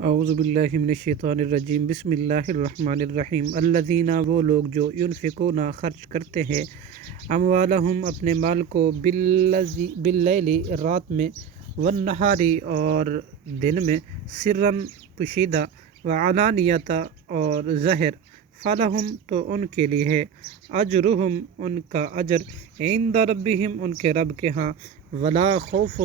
اعوذ باللہ من الشیطان الرجیم بسم اللہ الرحمن الرحیم الذین وہ لوگ جو ینفقون خرچ کرتے ہیں اموالہم اپنے مال کو باللیل رات میں والنہاری اور دن میں سرًا پوشیدہ وعلانیۃ اور ظاہر فلہم تو ان کے لیے ہے اجرہم ان کا اجر عند ربہم ان کے رب کے ہاں ولا خوف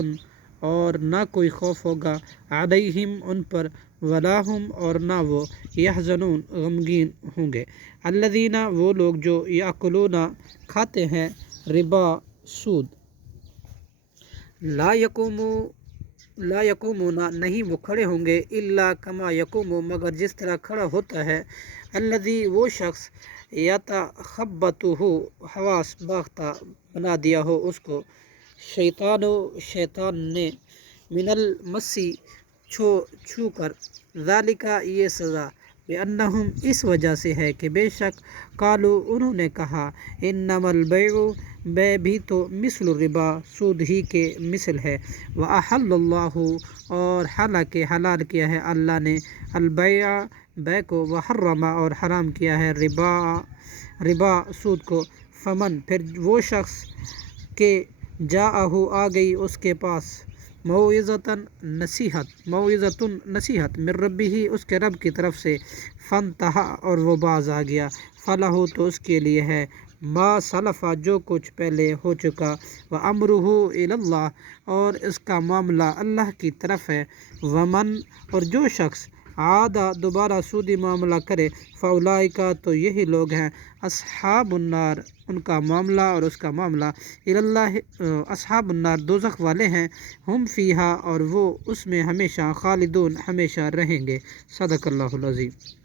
اور نہ کوئی خوف ہوگا علیہم ان پر ولا ہم اور نہ وہ یحزنون غمگین ہوں گے الذین وہ لوگ جو یاکلون کھاتے ہیں ربا سود لا یقومون نہیں وہ کھڑے ہوں گے الا کما یقوم مگر جس طرح کھڑا ہوتا ہے الذی وہ شخص یتخبطہ حواس باختہ بنا دیا ہو اس کو شیطان نے من المسی چھو کر ذالک یہ سزا بأنہم اس وجہ سے ہے کہ بے شک قالو انہوں نے کہا انما البیع بے بھی تو مثل الربا سود ہی کے مثل ہے وأحل اللہ اور حالانکہ حلال کیا ہے اللہ نے البیع بے کو وحرم اور حرام کیا ہے ربا سود کو فمن پھر وہ شخص کہ جاءہ آ گئی اس کے پاس موعظۃ نصیحت من ربہ اس کے رب کی طرف سے فانتہا اور وہ باز آ گیا فلہ تو اس کے لیے ہے ما سلفا جو کچھ پہلے ہو چکا وامرہ الی اللہ اور اس کا معاملہ اللہ کی طرف ہے ومن اور جو شخص عادہ دوبارہ سودی معاملہ کرے فاولئک تو یہی لوگ ہیں اصحاب النار ان کا معاملہ اور اس کا معاملہ الی اللہ اصحاب النار دوزخ والے ہیں ہم فیہا اور وہ اس میں ہمیشہ خالدون ہمیشہ رہیں گے صدق اللہ العظیم۔